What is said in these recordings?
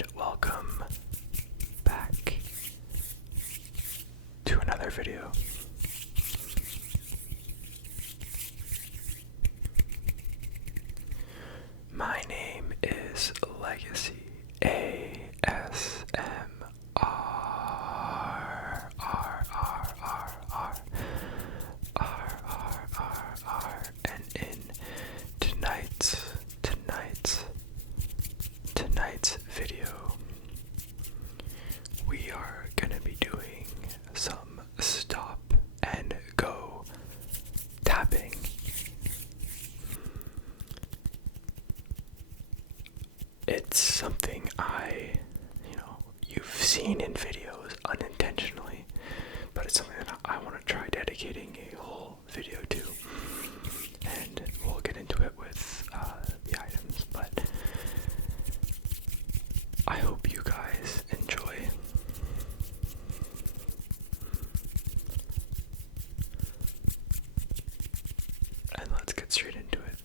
and welcome back to another video. My name is Legacy ASMR, and in tonight's video, we are gonna be doing some stop and go tapping. It's something you've seen in videos unintentionally, but it's something that I want to try dedicating a whole video to, and we'll get into it with the items, but I hope you guys enjoy. And let's get straight into it.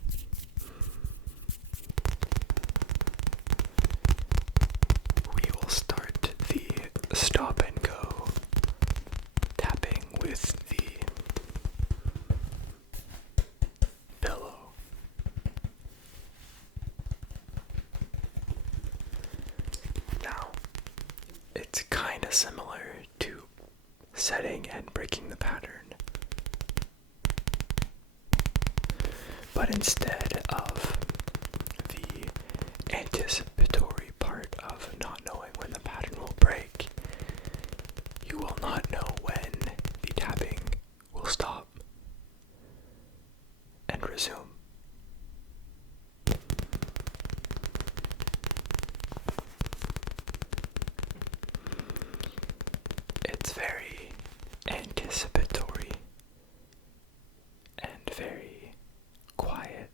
We will start the stop and go tapping with the pillow. Now, it's kind of similar to setting and breaking the pattern, but instead of the anticipatory part of not knowing when the pattern will break, you will not know when the tapping will stop and resume. It's very anticipatory and very quiet.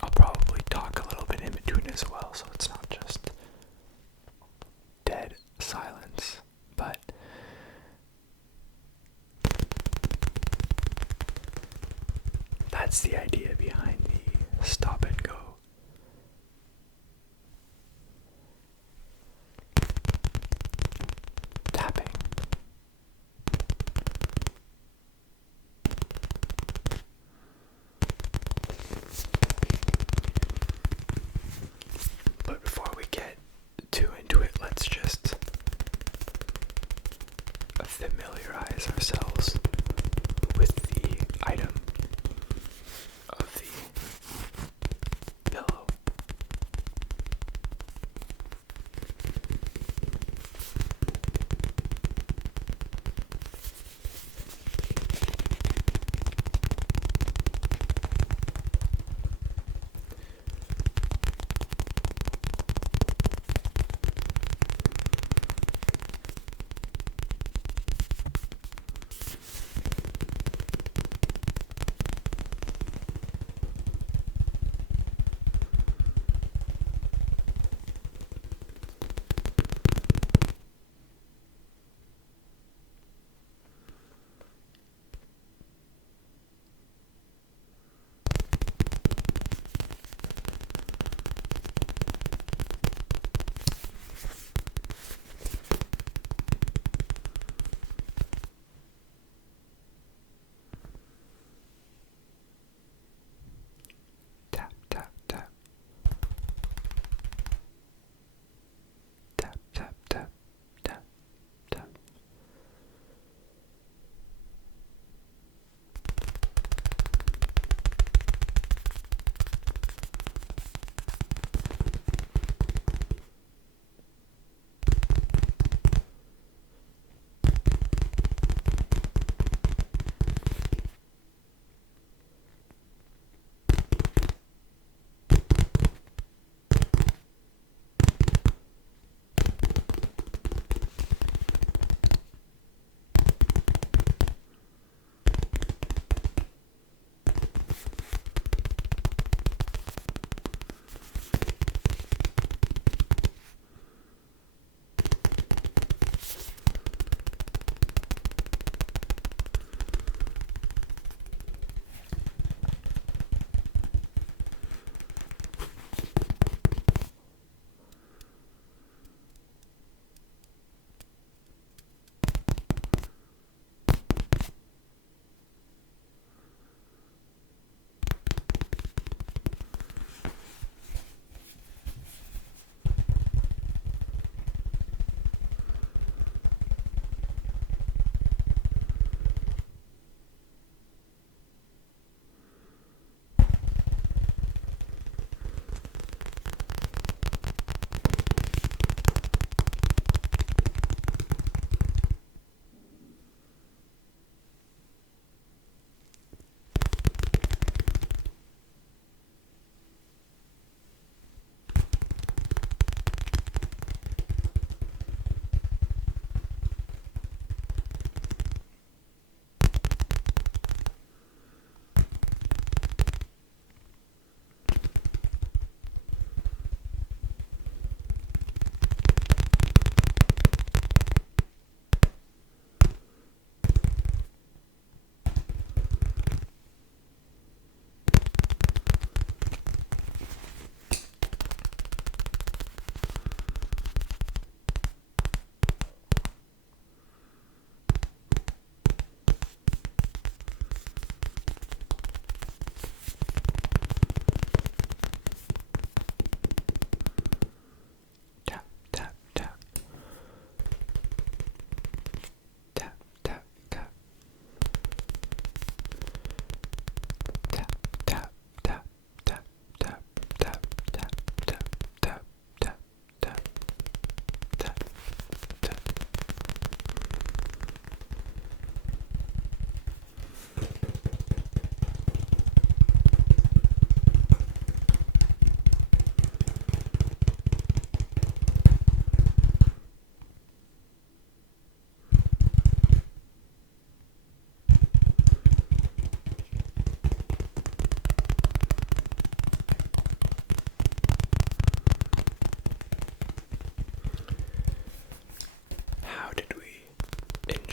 I'll probably talk a little bit in between as well, so it's not just dead silence, but that's the idea behind the stop and go. Tapping. But before we get too into it, let's just familiarize ourselves with the item of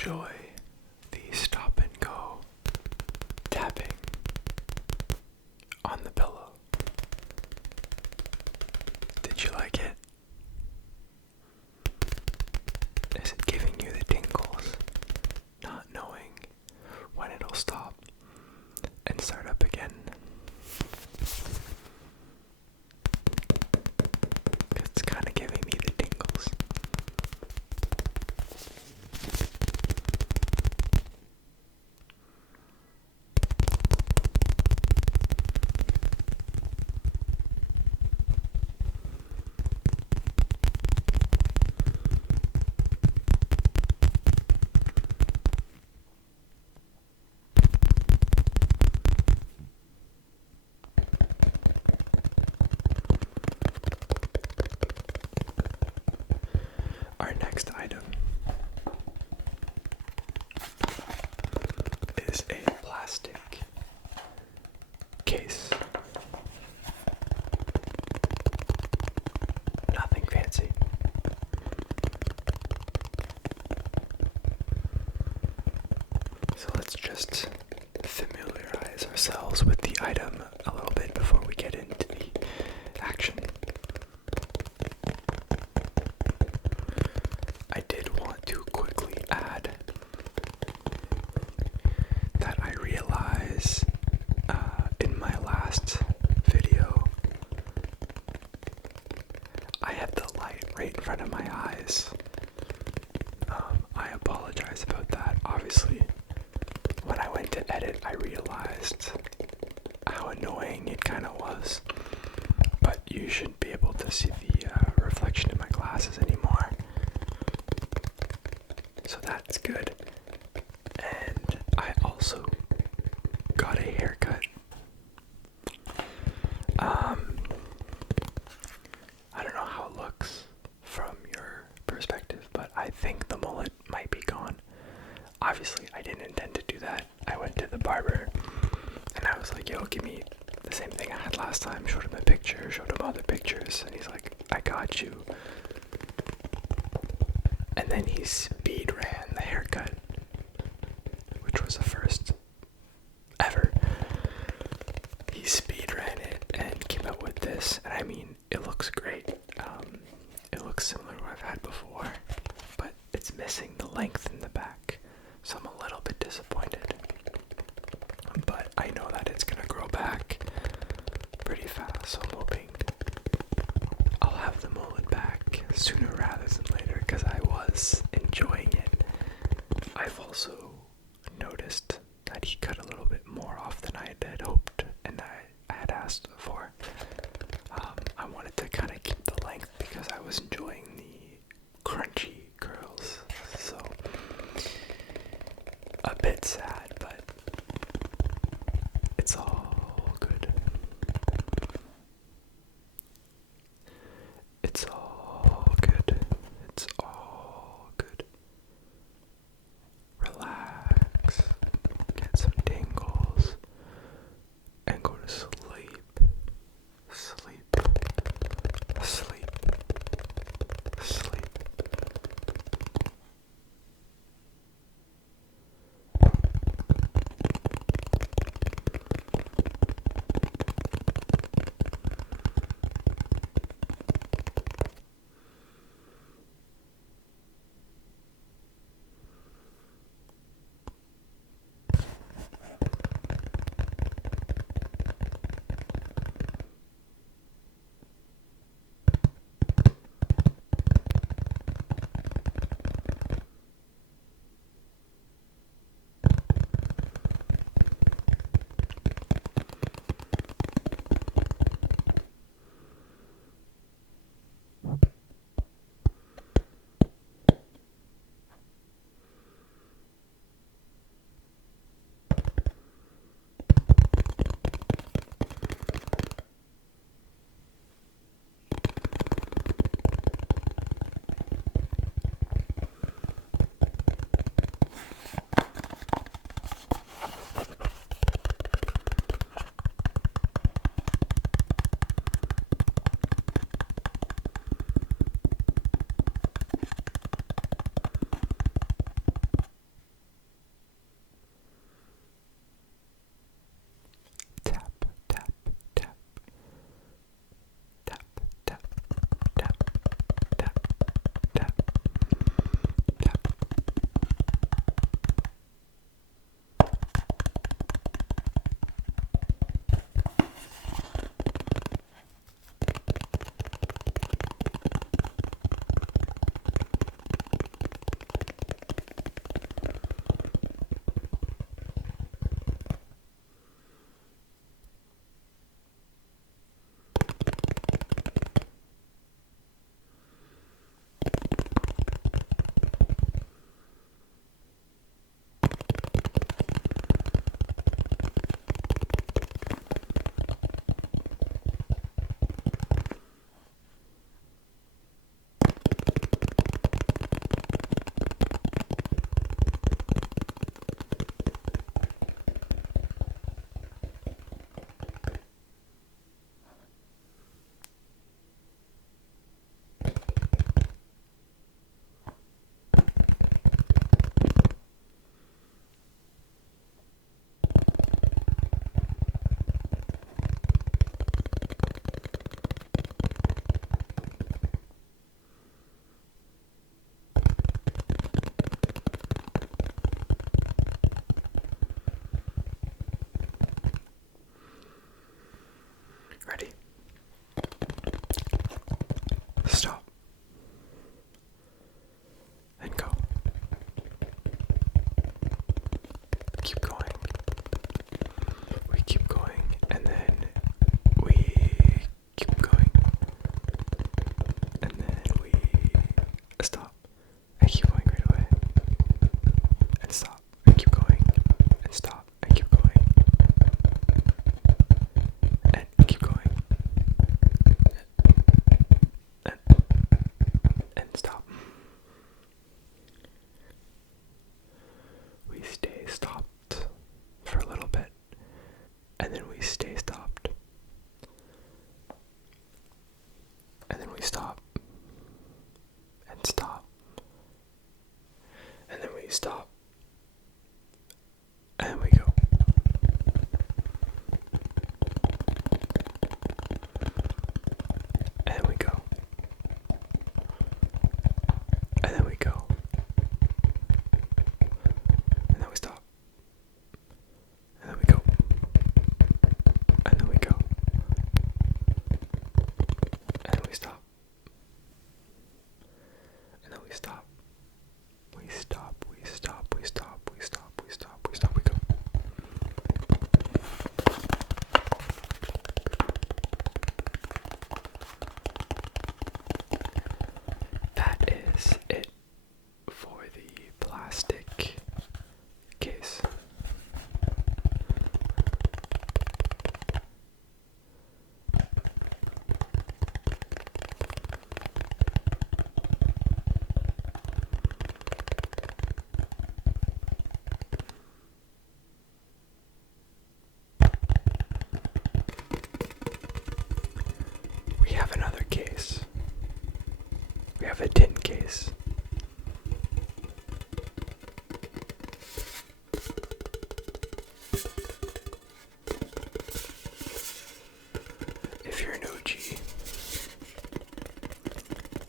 enjoy the stop and go tapping on the pillow. Did you like it? Is it giving you the tingles, not knowing when it'll stop and start up again? It's kind of giving me the tingles. Our next item is a plastic case. Nothing fancy. So let's just familiarize ourselves with the item a little bit before we get into the action. I did want to quickly add that I realize in my last video I had the light right in front of my eyes. I apologize about that. Obviously, when I went to edit, I realized how annoying it kind of was. But you shouldn't be able to see the reflection in my glasses anymore. So that's good. And I also got a haircut. I don't know how it looks from your perspective, but I think the mullet might be gone. Obviously, I didn't intend to do that. I went to the barber and I was like, yo, give me the same thing I had last time. Showed him a picture, showed him other pictures, and he's like, I got you. And then he speed ran the haircut, which was the first ever. He speed ran it and came out with this, and I mean, it looks great. It looks similar to what I've had before, but it's missing the length in the back, so I'm a little bit disappointed. But I know that it's gonna grow back pretty fast, so I'm hoping I'll have the mullet back sooner rather than later, because I was enjoying it. I've also noticed that he cut a little bit more off than I had hoped and I had asked for. I wanted to kind of keep the length because I was enjoying the crunchy curls, so a bit sad, but it's all good. It's all good. It's all good. Relax, get some tingles, and go to sleep. Sleep. Sleep. Sleep. stop, and go. Keep going. We keep going, and then we keep going, and then we stop and keep going right away, and stop and keep going, and stop and keep going, and keep going, and stop. We stay stopped for a little bit, and then we stay stopped, and then we stop, and stop, and then we stop, and we go. And we go. And then we go. And then we stop. And then we go. And then we go. And then we stop. And then we stop. We stop, we stop, we stop, we stop, we stop, we stop, we go. That is it for the plastic case. We have another case. We have a tin case. If you're an OG,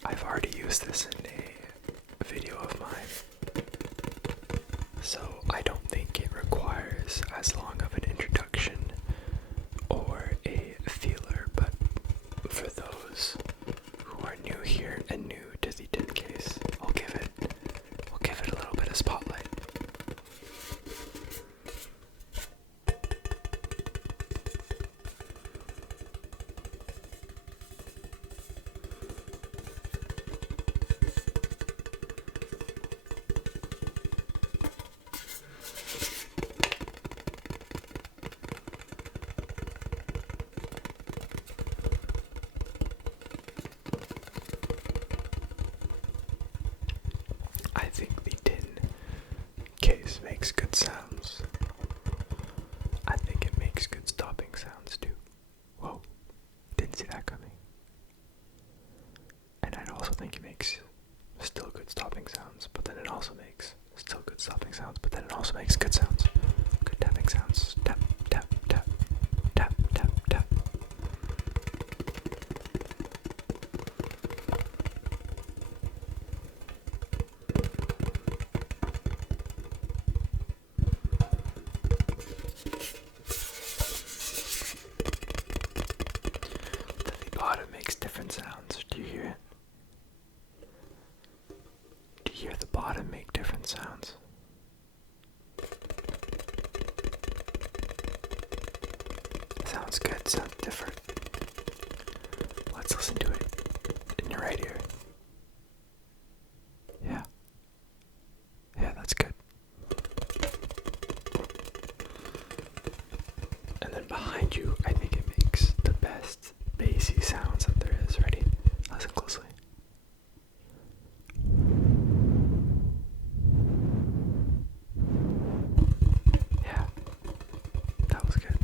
I've already used this in a video of mine, so I don't think it requires as long of an introduction or a feeler, but for those who are new here and new to the tin case, I'll give it a little bit of spotlight. I think the tin case makes good sounds. I think it makes good stopping sounds too. Whoa, didn't see that coming. And I also think it makes still good stopping sounds, but then it also makes still good stopping sounds, but then it also makes good sounds. Good tapping sounds. Tap, tap, tap, tap, tap, tap. The bottom makes different sounds. Do you hear it? Do you hear the bottom make different sounds? Sounds good, sounds different. Let's listen to it in your right ear. Yeah. Yeah, that's good. And then behind you, I think it makes the best bassy sounds that there is. Ready? Listen closely. Yeah, that was good.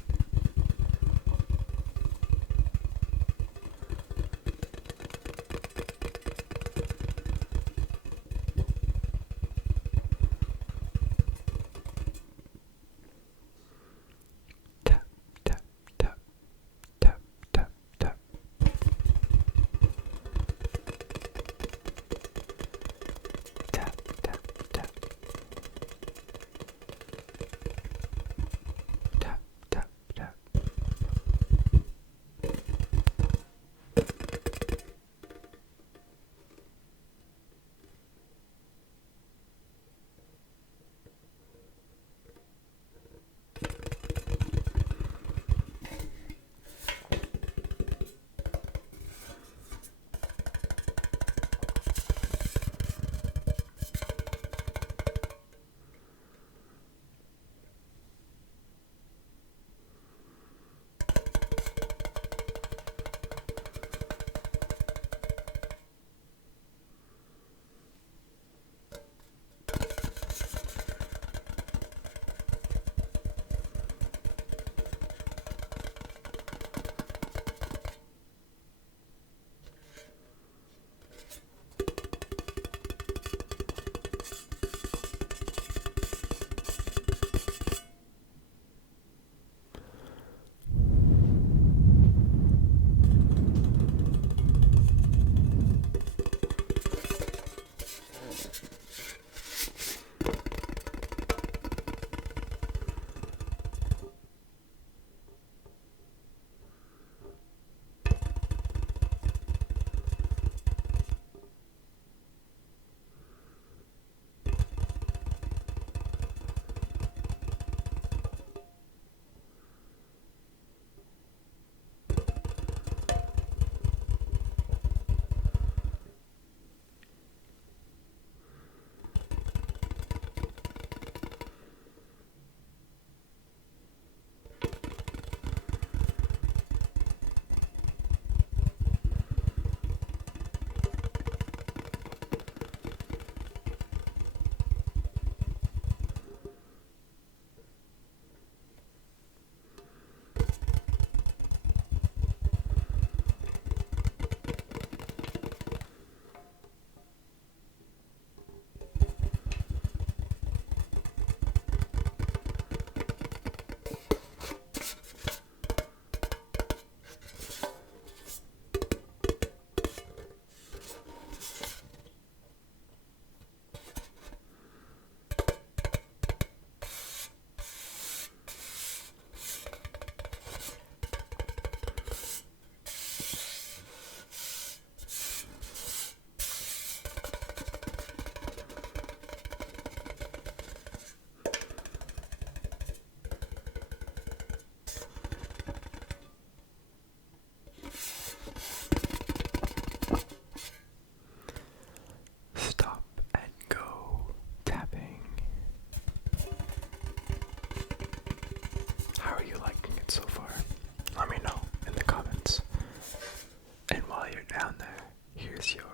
as your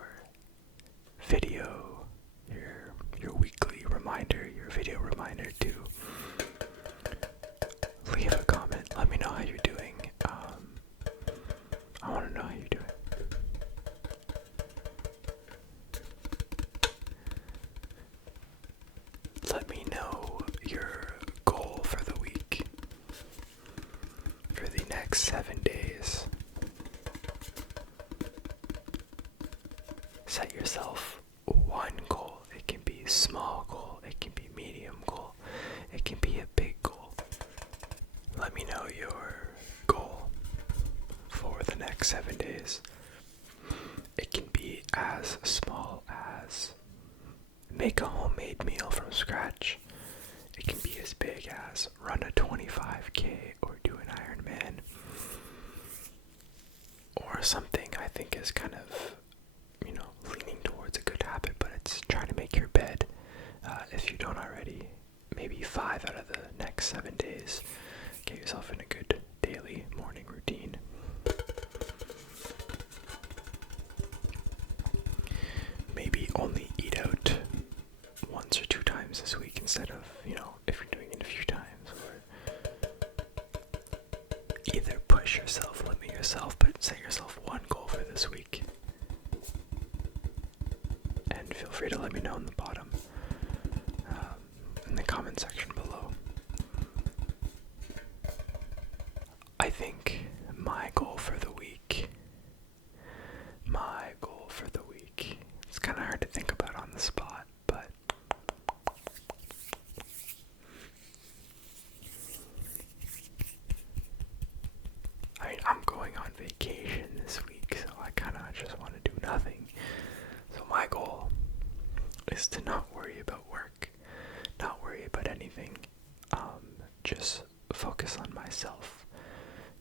video, your weekly reminder, your video reminder to leave a comment. Let me know how you're doing. I want to know how you're doing. Let me know your goal for the week, for the next 7 days. Set yourself one goal. It can be a small goal, it can be a medium goal, it can be a big goal. Let me know your goal for the next 7 days. It can be as small as make a homemade meal from scratch. It can be as big as run a 25K or do an Ironman. Or something I think is kind of, leaning towards a good habit, but it's trying to make your bed, if you don't already. Maybe 5 out of the next 7 days. Get yourself in a good daily morning routine. Maybe only eat out once or 2 times this week instead of, if you're doing it a few times. Or either push yourself, limit yourself, but set yourself one goal for this week. And feel free to let me know in the bottom, in the comment section below. I think my goal for the week, it's kind of hard to think about on the spot, but I'm going on vacation this week, so I kind of just want to do nothing. So my goal is to not worry about work, not worry about anything, just focus on myself,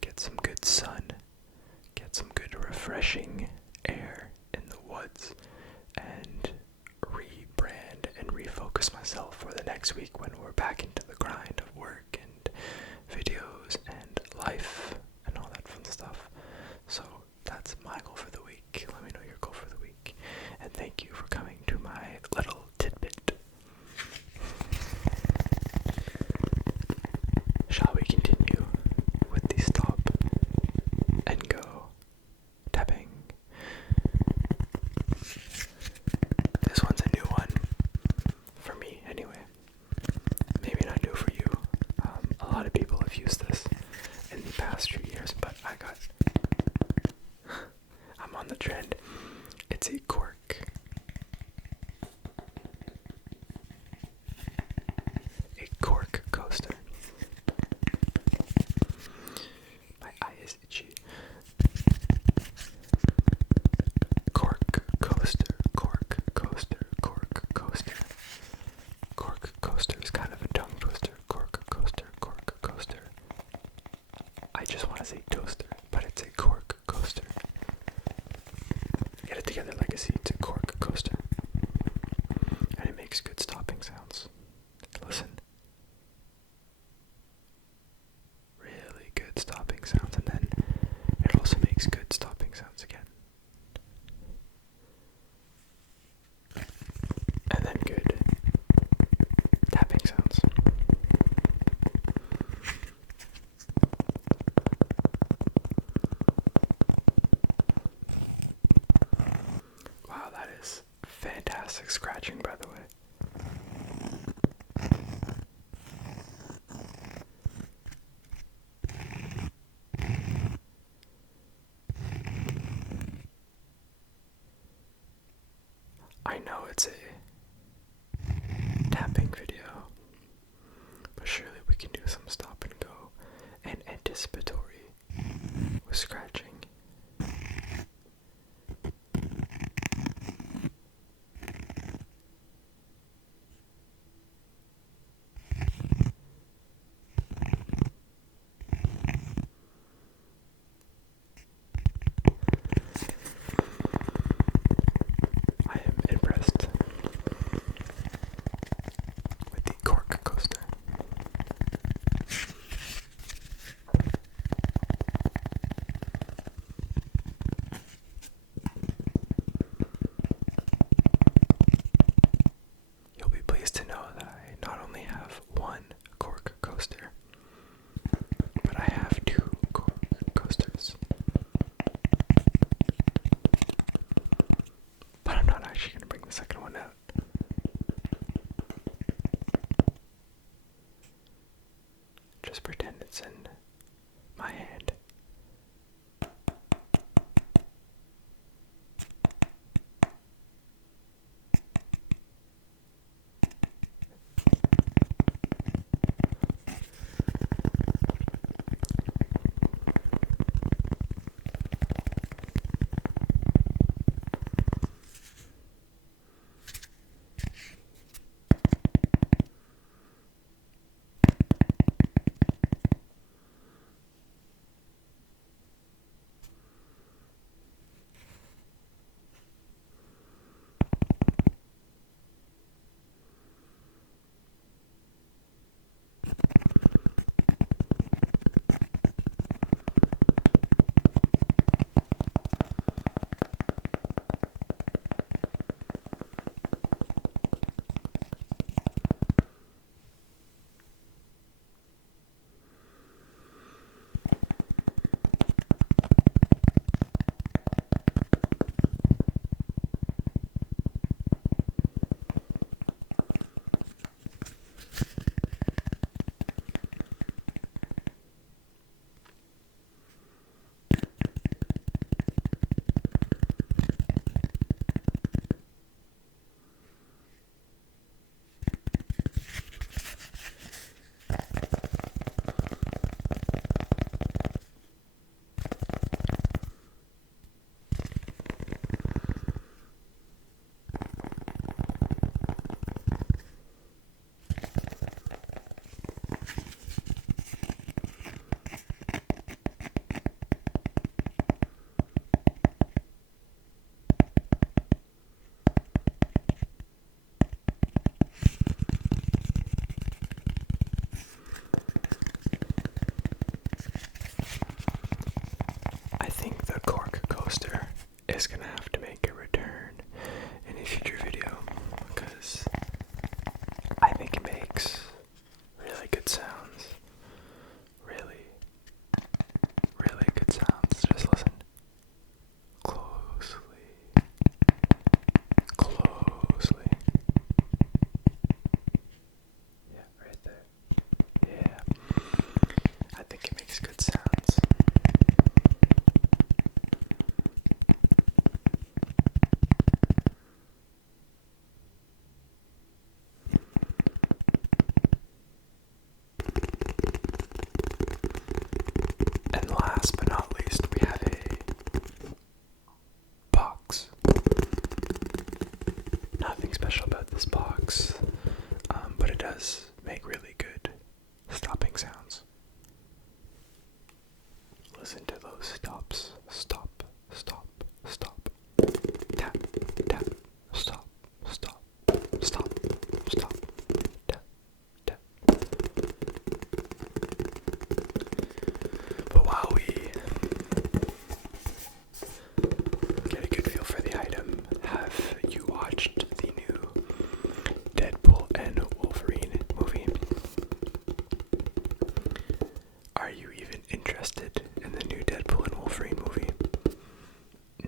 get some good sun, get some good refreshing air in the woods, and rebrand and refocus myself for the next week when we're back into the grind of work and videos and life and all that fun stuff. So that's my goal for the week. Let me know your goal for the week. And thank you for coming to my little tidbit. Shall we continue with the stop and go tapping? This one's a new one for me anyway. Maybe not new for you. A lot of people have used this in the past few years, but I'm on the trend. It's a Cork. A Cork coaster. My eye is itchy. Cork coaster, Cork coaster, Cork coaster. Cork coaster is kind of a tongue twister. Cork coaster, Cork coaster. I just want to say toaster, but it's a Cork coaster. Get it together, Legacy. It's a Cork coaster. And it makes good stopping sounds. Listen. Really good stopping sounds, and then it also makes good stopping sounds again. And then good tapping sounds. Wow, that is fantastic scratching, by the way. I know it's a tapping video, but surely we can do some stop and go and anticipatory with scratching. I am impressed with the Cork coaster. is going to have to make a return in a future video because I think it makes really good sounds. Really, really good sounds. Just listen closely. Closely. Yeah, right there. Yeah. I think it makes good sounds. And last but not least, we have a box. Nothing special about this box, but it does make really good stopping sounds. Listen to those stops. Stop, stop, stop. Tap, tap, stop, stop, stop, stop. Tap, tap. But while we get a good feel for the item, have you watched the new Deadpool and Wolverine movie? Are you even interested in the new Deadpool and Wolverine movie?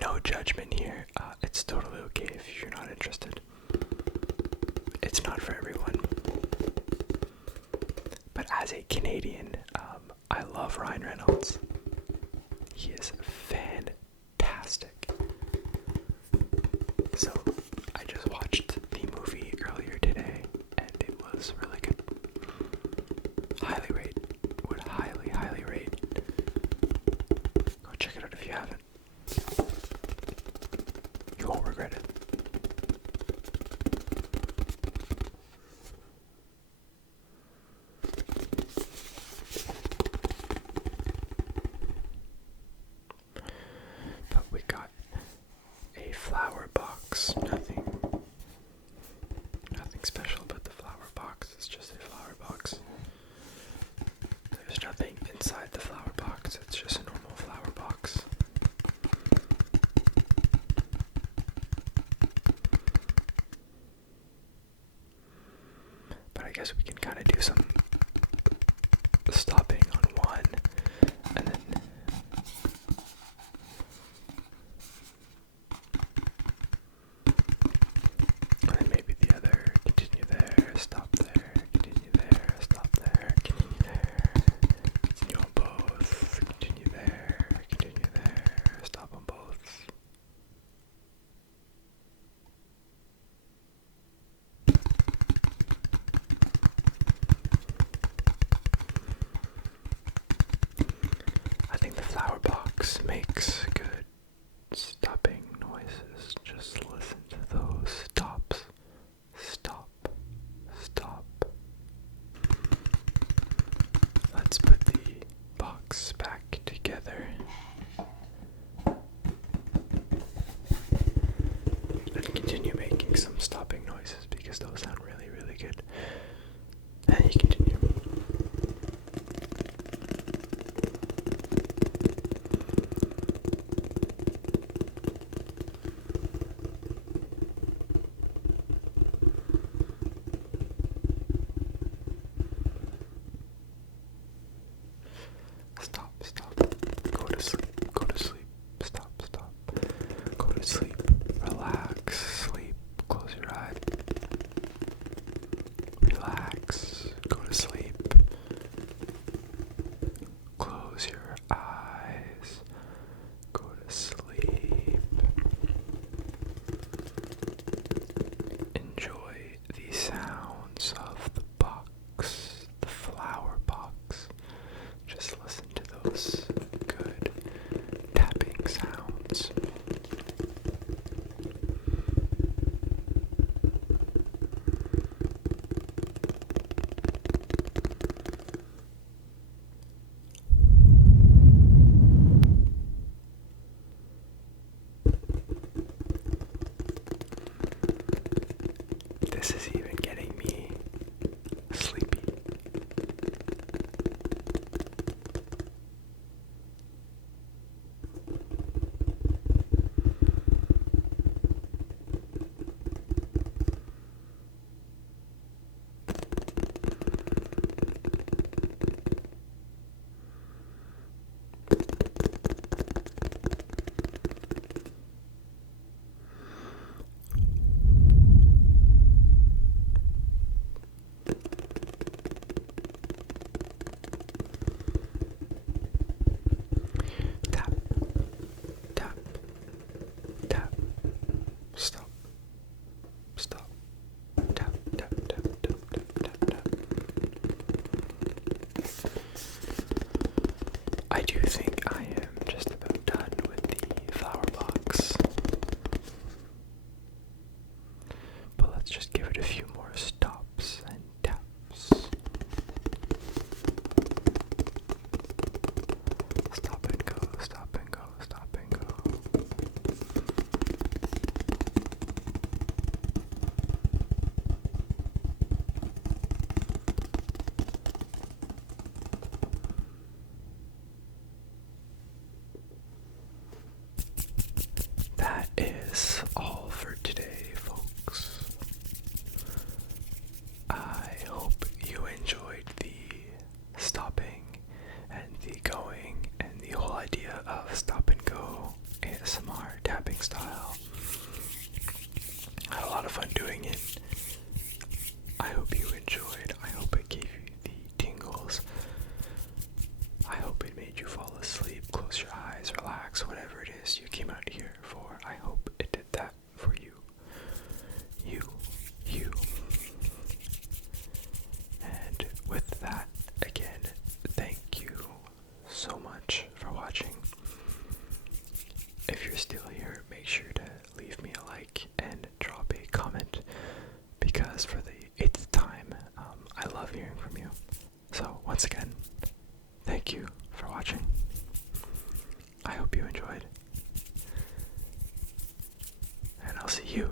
No judgment here. It's totally okay if you're not interested. It's not for everyone. But as a Canadian, I love Ryan Reynolds. He is fantastic. So I just watched the movie earlier today, and it was really good. Highly rate. Would highly, highly rate. Go check it out if you haven't. You won't regret it. But we got a flower box. Nothing special about the flower box. It's just a flower box. There's nothing inside the flower box. It's just a normal flower box. But I guess we can kind of do some stopping on one and then maybe the other. Continue there, stop there, continue there, stop there, continue there, continue on both, continue there, stop on both. I think the flower box makes good stopping noises. Just listen to those stops. Stop. Stop. Let's put the box back together. And continue making some stopping noises because those sound really, really good. And you continue. Stop, stop. Go to sleep, go to sleep. Stop, stop. Go to sleep. Relax, sleep. Close your let's just give it a few more stops and taps. Stop and go, stop and go, stop and go. That is all for today, folks. I hope you enjoyed the stopping and the going and the whole idea of stop and go ASMR tapping style. I had a lot of fun doing it. I hope you enjoyed. I hope it gave you the tingles. I hope it made you fall asleep, close your eyes, relax, whatever it is you came out here for. I hope it did that for you. You. And with that, again, thank you so much for watching. If you're still here, make sure to leave me a like and drop a comment, because for the 8th time, I love hearing from you. So once again, thank you for watching. I hope you enjoyed. And I'll see you